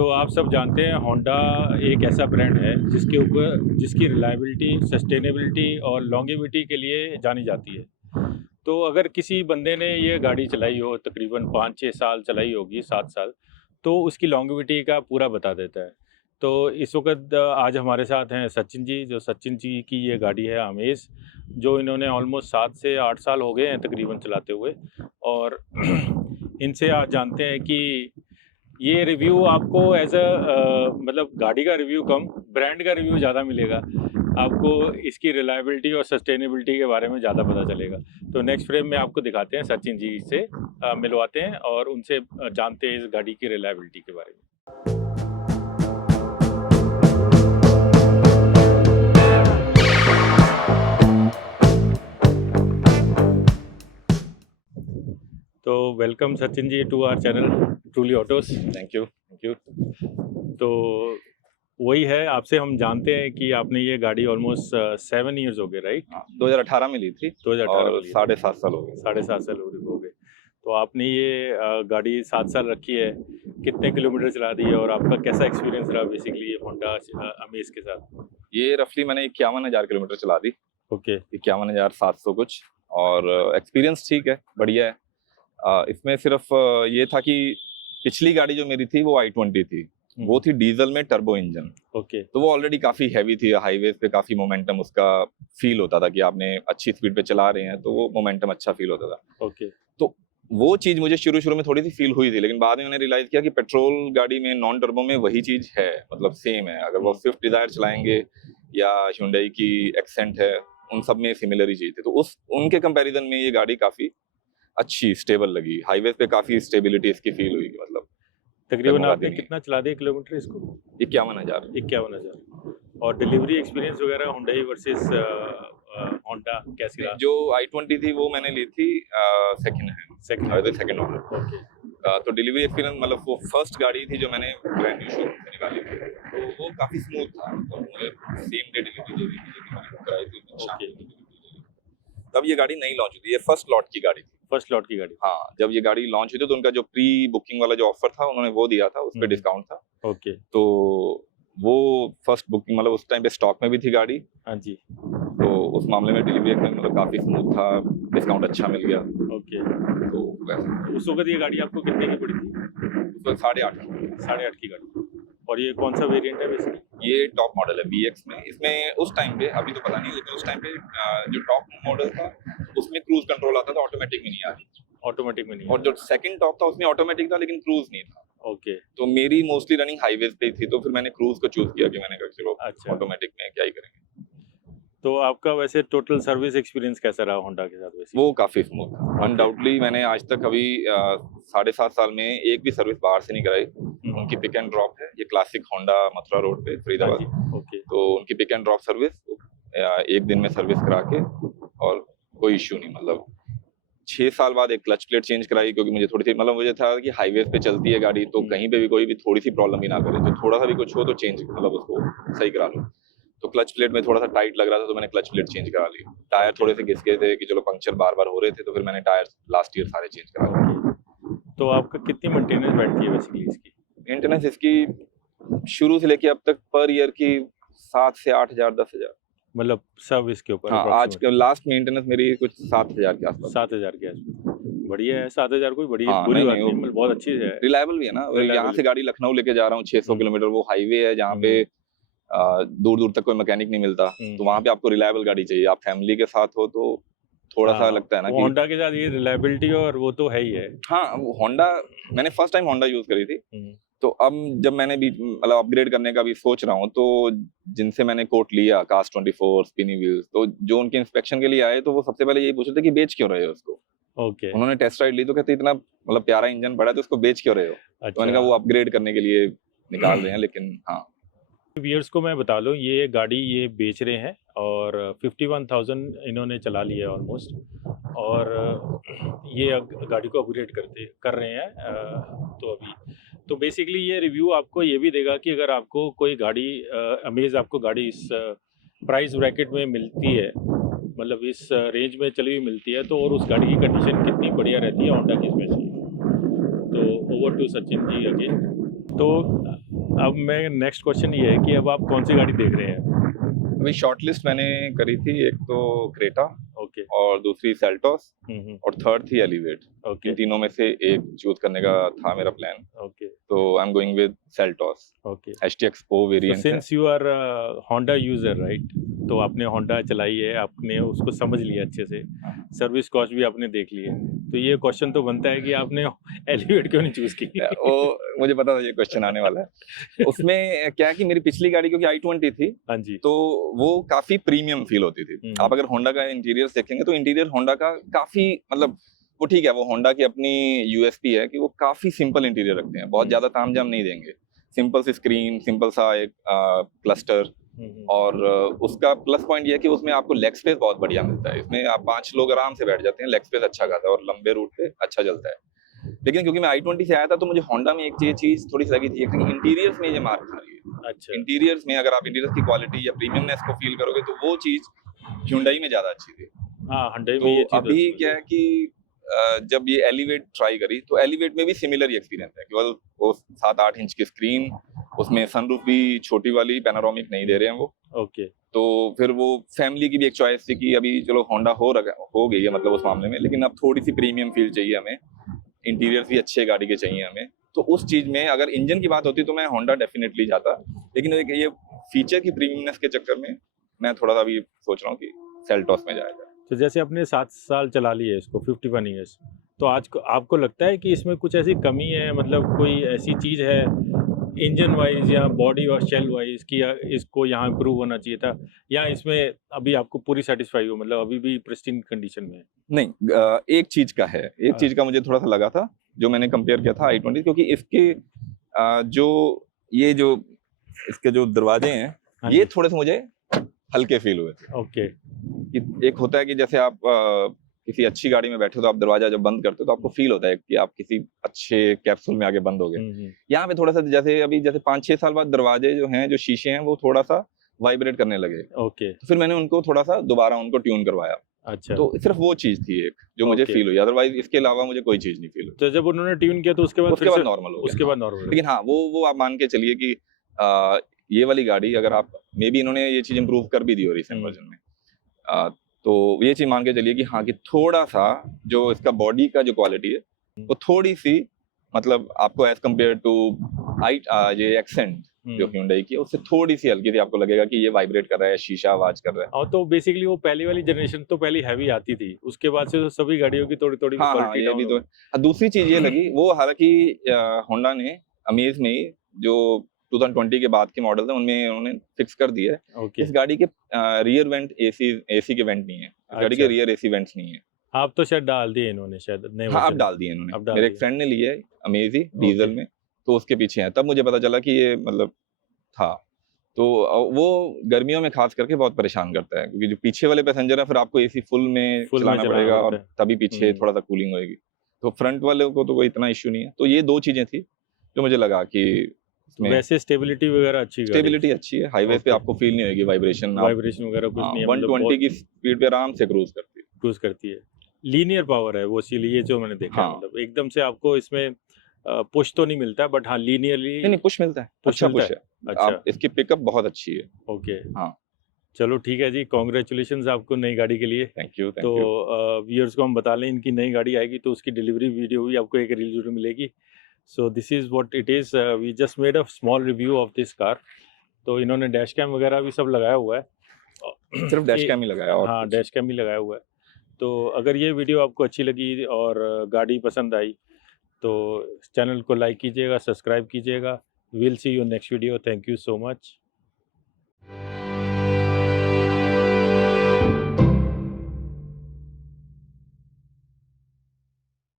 तो आप सब जानते हैं होंडा एक ऐसा ब्रांड है जिसकी रिलायबिलिटी, सस्टेनेबिलिटी और लॉन्गेविटी के लिए जानी जाती है। तो अगर किसी बंदे ने ये गाड़ी चलाई हो, तकरीबन 5-6 साल चलाई होगी, 7 साल, तो उसकी लॉन्गेविटी का पूरा बता देता है। तो इस वक्त आज हमारे साथ हैं सचिन जी, जो सचिन जी की ये गाड़ी है अमेज़, जो इन्होंने ऑलमोस्ट 7 से 8 साल हो गए हैं तकरीबन चलाते हुए। और इनसे आज जानते हैं कि ये रिव्यू आपको मतलब गाड़ी का रिव्यू कम, ब्रांड का रिव्यू ज़्यादा मिलेगा। आपको इसकी रिलायबिलिटी और सस्टेनेबिलिटी के बारे में ज़्यादा पता चलेगा। तो नेक्स्ट फ्रेम में आपको दिखाते हैं, सचिन जी से मिलवाते हैं और उनसे जानते हैं इस गाड़ी की रिलायबिलिटी के बारे में। तो welcome Sachin ji to our channel Truly Autos. Thank you. तो वही है, आपसे हम जानते हैं कि आपने ये गाड़ी ऑलमोस्ट 7 इयर्स हो गए, राइट? 2018 में ली थी 2018 और 7.5 साल हो गए। 7.5 साल हो गए। तो आपने ये गाड़ी 7 साल रखी है, कितने किलोमीटर चला दी है और आपका कैसा एक्सपीरियंस रहा बेसिकली होंडा अमेज़ के साथ? ये रफली मैंने 51,000 किलोमीटर चला दी। ओके। 51,700 कुछ, और एक्सपीरियंस ठीक है, बढ़िया है। इसमें सिर्फ ये था कि पिछली गाड़ी जो मेरी थी वो i20 थी, वो थी डीजल में टर्बो इंजन। ओके। तो वो ऑलरेडी काफी हैवी थी, हाईवेज पे काफी मोमेंटम उसका फील होता था कि आपने अच्छी स्पीड पे चला रहे हैं तो वो मोमेंटम अच्छा फील होता था। ओके। तो वो चीज मुझे शुरू में थोड़ी सी फील हुई थी, लेकिन बाद में मैंने रियलाइज किया कि पेट्रोल गाड़ी में नॉन टर्बो में वही चीज है, मतलब सेम है। अगर वो स्विफ्ट डिजायर चलाएंगे या Hyundai की एक्सेंट है, उन सब में सिमिलर ही चीज थी। तो उनके कंपैरिजन में ये गाड़ी काफी अच्छी स्टेबल लगी। हाईवे पे काफी स्टेबिलिटी इसकी फील हुई, मतलब तकरीबन आपने कितना चला दिया किलोमीटर इसको? 51,000। और डिलीवरी एक्सपीरियंस वगैरह Hyundai वर्सेस होंडा कैसी रहा? जो i20 थी वो मैंने ली थी सेकंड ओनर। ओके। तो डिलीवरी एक्सपीरियंस, मतलब वो फर्स्ट गाड़ी थी जो मैंने ब्रांड न्यू शोरूम से निकाली थी, तो वो काफी स्मूथ था और मुझे सेम डे डिलीवरी दे दी थी, जो कि मैंने बुक कराई थी। ओके। तब ये गाड़ी नहीं लॉन्च हुई थी, ये फर्स्ट लॉट की गाड़ी थी। फर्स्ट लॉट की गाड़ी? हाँ, जब ये गाड़ी लॉन्च हुई थी तो उनका जो प्री बुकिंग वाला जो ऑफर था उन्होंने वो दिया था, उस पर डिस्काउंट था। ओके। तो वो फर्स्ट बुकिंग, मतलब उस टाइम पे स्टॉक में भी थी गाड़ी। हाँ जी। तो उस मामले में डिलीवरी मतलब काफी स्मूथ था, डिस्काउंट अच्छा मिल गया। ओके। तो वैसे उस वक्त ये गाड़ी आपको कितने की पड़ी थी? उस वक्त 8.5 8.5 की गाड़ी। और ये कौन सा वेरिएंट है बेसिकली? ये टॉप मॉडल है BX में। इसमें उस टाइम पे, अभी तो पता नहीं, लेकिन उस टाइम पे जो टॉप मॉडल था उसमें क्रूज कंट्रोल आता था, ऑटोमेटिक में नहीं आ रही। ऑटोमेटिक में नहीं। और जो सेकंड टॉप था उसमें ऑटोमेटिक था लेकिन क्रूज नहीं था। ओके। तो मेरी मोस्टली रनिंग हाईवेज पे थी, तो फिर मैंने क्रूज को चूज किया कि मैंने कहा चलो अच्छा। ऑटोमेटिक में क्या ही करेंगे। तो आपका वैसे टोटल सर्विस एक्सपीरियंस कैसा रहा होंडा के साथ वैसे? वो काफी स्मूथ था अनडाउटली। मैंने आज तक अभी 7.5 साल में एक भी सर्विस बाहर से नहीं कराई। उनकी पिक एंड ड्रॉप है, ये क्लासिक होंडा मथुरा रोड पे फरीदाबाद। ओके। तो उनकी पिक एंड ड्रॉप सर्विस, एक दिन में सर्विस करा के, और कोई इश्यू नहीं। मतलब 6 साल बाद एक क्लच प्लेट चेंज कराई, क्योंकि मुझे थोड़ी सी, मतलब मुझे था कि हाईवे पे चलती है गाड़ी तो कहीं पे भी कोई भी थोड़ी सी प्रॉब्लम ही ना करे, तो थोड़ा सा भी कुछ हो तो चेंज, मतलब उसको सही करा लो। तो क्लच प्लेट में थोड़ा सा टाइट लग रहा था तो मैंने क्लच प्लेट चेंज करा ली। टायर थोड़े से घिस गए थे कि चलो पंक्चर बार बार हो रहे थे, तो फिर मैंने टायर लास्ट ईयर सारे चेंज करा लिए। तो आपका कितनी मेंटेनेंस बैठती है बेसिकली इसकी? मेंटेनेंस इसकी शुरू से लेके अब तक पर ईयर की 7 से 8,000 10,000, मतलब सब इसके ऊपर? हाँ, आज के लास्ट मेंटेनेंस मेरी कुछ 7,000 के आसपास। 7,000 के आसपास। बढ़िया है, 7,000 कोई बड़ी हाँ, बुरी बात नहीं, नहीं, बहुत अच्छी है। रिलायबल भी है ना। यहाँ से गाड़ी लखनऊ लेके जा रहा हूँ 600 किलोमीटर, वो हाईवे है जहाँ पे दूर दूर तक कोई मैकेनिक नहीं मिलता, तो वहाँ पे आपको रिलायबल गाड़ी चाहिए। आप फैमिली के साथ हो तो थोड़ा सा लगता है ना कि होंडा के साथ ये रिलायबिलिटी और वो तो है ही है। हाँ, होंडा मैंने फर्स्ट टाइम होंडा यूज करी थी, तो अब जब मैंने भी मतलब अपग्रेड करने का भी सोच रहा हूँ, तो जिनसे मैंने कोट लिया कास्ट 24 स्पिनी व्हील्स, तो जो उनके इंस्पेक्शन के लिए आए तो वो सबसे पहले यही पूछ रहे थे कि बेच क्यों रहे हो उसको। ओके। उन्होंने टेस्ट राइड ली तो कहते इतना मतलब प्यारा इंजन बड़ा है तो उसको बेच क्यों रहे हो। अच्छा। तो मैंने कहा वो अपग्रेड करने के लिए निकाल रहे हैं, लेकिन हाँ। व्यूअर्स को मैं बता दूं, ये गाड़ी ये बेच रहे हैं और 51,000 इन्होंने चला लिया है ऑलमोस्ट, और ये गाड़ी को अपग्रेड कर रहे हैं। तो अभी तो बेसिकली ये रिव्यू आपको ये भी देगा कि अगर आपको कोई गाड़ी अमेज़ आपको गाड़ी इस प्राइस ब्रैकेट में मिलती है, मतलब इस रेंज में चली हुई मिलती है, तो और उस गाड़ी की कंडीशन कितनी बढ़िया रहती है होंडा की स्पेशली। तो over to Sachin ji again. तो अब मैं नेक्स्ट क्वेश्चन ये है कि अब आप कौन सी गाड़ी देख रहे हैं? अभी शॉर्टलिस्ट मैंने करी थी, एक तो क्रेटा ओके। और दूसरी सेल्टोस हम्म। और थर्ड थी एलिवेट। ओके। इन तीनों में से एक चूज करने का था मेरा प्लान, ओके। तो I am going with Seltos. Okay. HTX Pro So variant है। since you are a Honda user, right? तो आपने होंडा चलाई है, आपने उसको समझ लिया अच्छे से, सर्विस कॉस्ट भी आपने देख ली है, तो ये क्वेश्चन तो बनता है कि आपने एलिवेट क्यों नहीं चूज की? वो मुझे पता था ये क्वेश्चन आने वाला है। उसमें क्या है कि मेरी पिछली गाड़ी क्योंकि i20 थी, हाँ जी। तो वो काफी प्रीमियम फील होती थी। आप अगर होंडा का इंटीरियर देखेंगे तो इंटीरियर होंडा का काफी मतलब वो ठीक है, वो होंडा की अपनी USP है कि वो काफी सिंपल इंटीरियर रखते हैं, बहुत ज्यादा तामझाम नहीं देंगे। सिंपल सी स्क्रीन, सिंपल सा एक क्लस्टर, और उसका प्लस पॉइंट ये है कि उसमें आपको लेग स्पेस बहुत बढ़िया मिलता है। इसमें आप 5 लोग आराम से बैठ जाते हैं, लेग स्पेस अच्छा खासा है और लंबे रूट पे अच्छा चलता है। लेकिन क्योंकि मैं i20 से आया था तो मुझे होंडा में एक ये चीज थोड़ी सी लगी थी कि इंटीरियर्स में ये मार खा रही है। अच्छा। इंटीरियर्स में अगर आप इंटीरियर्स की क्वालिटी या प्रीमियमनेस को फील करोगे तो वो चीज Hyundai में ज्यादा अच्छी थी। हाँ, हुंडई में तो ये चीज अभी क्या है कि जब ये एलिवेट ट्राई करी तो एलिवेट में भी सिमिलर ही एक्सपीरियंस है, केवल वो 7-8 इंच की स्क्रीन, उसमें सनरूफ भी छोटी वाली पैनोरामिक नहीं दे रहे हैं वो। ओके। तो फिर वो फैमिली की भी एक चॉइस थी कि अभी चलो होंडा हो गई है मतलब उस मामले में, लेकिन अब थोड़ी सी प्रीमियम फील चाहिए हमें, इंटीरियर्स भी अच्छे गाड़ी के चाहिए हमें। तो उस चीज में अगर इंजन की बात होती तो मैं होंडा डेफिनेटली जाता, लेकिन ये फीचर की प्रीमियमनेस के चक्कर में मैं थोड़ा सा अभी सोच रहा हूँ कि सेल्टोस में जाएगा। तो जैसे आपने 7 साल चला ली है इसको, 51 ईयर्स, तो आज को आपको लगता है कि इसमें कुछ ऐसी कमी है, मतलब कोई ऐसी चीज़ है इंजन वाइज या बॉडी और शेल वाइज कि इसको यहाँ इम्प्रूव होना चाहिए था, या इसमें अभी आपको पूरी सेटिस्फाई हो, मतलब अभी भी प्रिस्टीन कंडीशन में है? नहीं, एक चीज का है, एक चीज का मुझे थोड़ा सा लगा था जो मैंने कंपेयर किया था i20, क्योंकि इसके जो इसके जो दरवाजे हैं हाँ ये जी। थोड़े से मुझे हल्के फील हुए थे। ओके। एक होता है कि जैसे आप किसी अच्छी गाड़ी में बैठे हो तो आप दरवाजा जब बंद करते हो तो आपको फील होता है कि आप किसी अच्छे कैप्सूल में आगे बंद हो गए। यहाँ पे थोड़ा सा जैसे 5-6 साल बाद दरवाजे जो हैं, जो शीशे हैं, वो थोड़ा सा वाइब्रेट करने लगे। ओके। तो फिर मैंने उनको थोड़ा सा दोबारा उनको ट्यून करवाया। अच्छा। तो सिर्फ वो चीज थी एक जो मुझे ओके। फील हुई, अदरवाइज इसके अलावा मुझे कोई चीज नहीं फील हुई। तो जब उन्होंने ट्यून किया तो उसके बाद उसके बाद नॉर्मल हो गया। उसके बाद नॉर्मल। लेकिन हाँ, वो आप मान के चलिए कि ये वाली गाड़ी अगर आप मे बी इन्होंने ये चीज इंप्रूव कर भी दी हो रिसेंट वर्जन में, तो ये चीज मान के चलिए कि हाँ, कि थोड़ा सा जो इसका बॉडी का जो क्वालिटी है वो थोड़ी सी मतलब आपको एज कम्पेयर टू ये एक्सेंट जो Hyundai की है उससे थोड़ी सी हल्की सी आपको लगेगा कि ये वाइब्रेट कर रहा है, शीशा आवाज कर रहा है। और तो बेसिकली वो पहली वाली जनरेशन तो पहली हैवी आती थी, उसके बाद से तो सभी गाड़ियों की थोड़ी थोड़ी हाँ, क्वालिटी ये भी डाउन तो। दूसरी चीज ये लगी, वो हालांकि होंडा ने अमेज में ही जो 2020 के बाद के मॉडल थे उनमें उन्होंने फिक्स कर दिया है। ओके। इस गाड़ी के रियर वेंट एसी के वेंट नहीं है, इस गाड़ी के अच्छा। रियर एसी वेंट्स नहीं है। आप तो शायद डाल दिए इन्होंने, शायद नए हाँ, अब वर्जन डाल दिए इन्होंने। अब डाल मेरे एक दिए। फ्रेंड ने ली है अमेज ही डीजल में, तो उसके पीछे है, तब मुझे पता चला कि ये मतलब था। तो वो गर्मियों में खास करके बहुत परेशान करता है, क्योंकि जो पीछे वाले पैसेंजर है फिर आपको एसी फुल में चलाना पड़ेगा और पड़ता है। तभी पीछे थोड़ा सा कूलिंग होएगी। तो फ्रंट वाले को तो कोई इतना इश्यू नहीं है। तो ये 2 चीजें थी जो मुझे लगा कि इसमें वैसे स्टेबिलिटी वगैरह अच्छी गाड़ी स्टेबिलिटी अच्छी है, हाईवेज पे ओके। आपको फील नहीं होगी वाइब्रेशन वगैरह कुछ नहीं है, मतलब 120 की स्पीड पे आराम से क्रूज करती है। क्रूज करती है, लीनियर पावर है वो, इसीलिए जो मैंने देखा है, हाँ। मतलब एकदम से आपको इसमें पुश तो नहीं मिलता, बट हाँ लीनियरली नहीं, पुश मिलता है, अच्छा पुश है। अच्छा। आप इसकी पिकअप बहुत अच्छी है। ओके। हाँ। चलो ठीक है जी, कॉन्ग्रेचुलेशंस आपको नई गाड़ी के लिए। Thank you. तो व्यूअर्स को हम बता लें, इनकी नई गाड़ी आएगी तो उसकी डिलीवरी वीडियो भी आपको एक रील जरूर मिलेगी। So this is what it is, we just made a small review of this car. तो इन्होंने डैश कैम वगैरह भी सब लगाया हुआ है, सिर्फ डैश कैम ही लगाया और हाँ डैश कैम ही लगाया हुआ है। तो अगर ये वीडियो आपको अच्छी लगी और गाड़ी पसंद आई तो चैनल को लाइक कीजिएगा, सब्सक्राइब कीजिएगा। Will see you next video. Thank you so much.